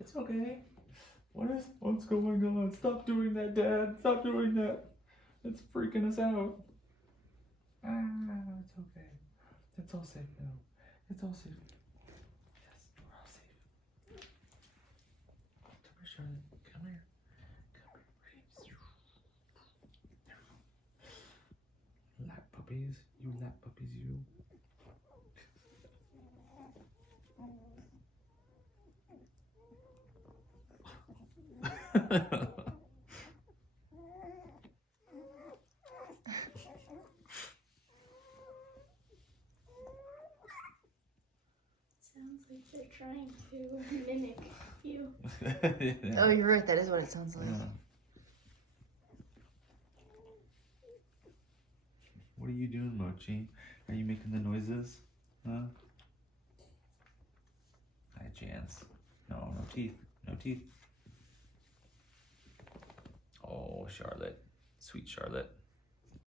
It's okay. What's going on? Stop doing that, Dad. Stop doing that. It's freaking us out. It's okay. It's all safe now. It's all safe. Yes, we're all safe. Come here, Charlotte. Come here. Come here. Ready? Lap puppies. You lap puppies, you. Sounds like they're trying to mimic you. Yeah. Oh, you're right. That is what it sounds like. Yeah. What are you doing, Mochi? Are you making the noises? Huh? Hi, Chance. No teeth. No teeth. Oh, Charlotte. Sweet Charlotte.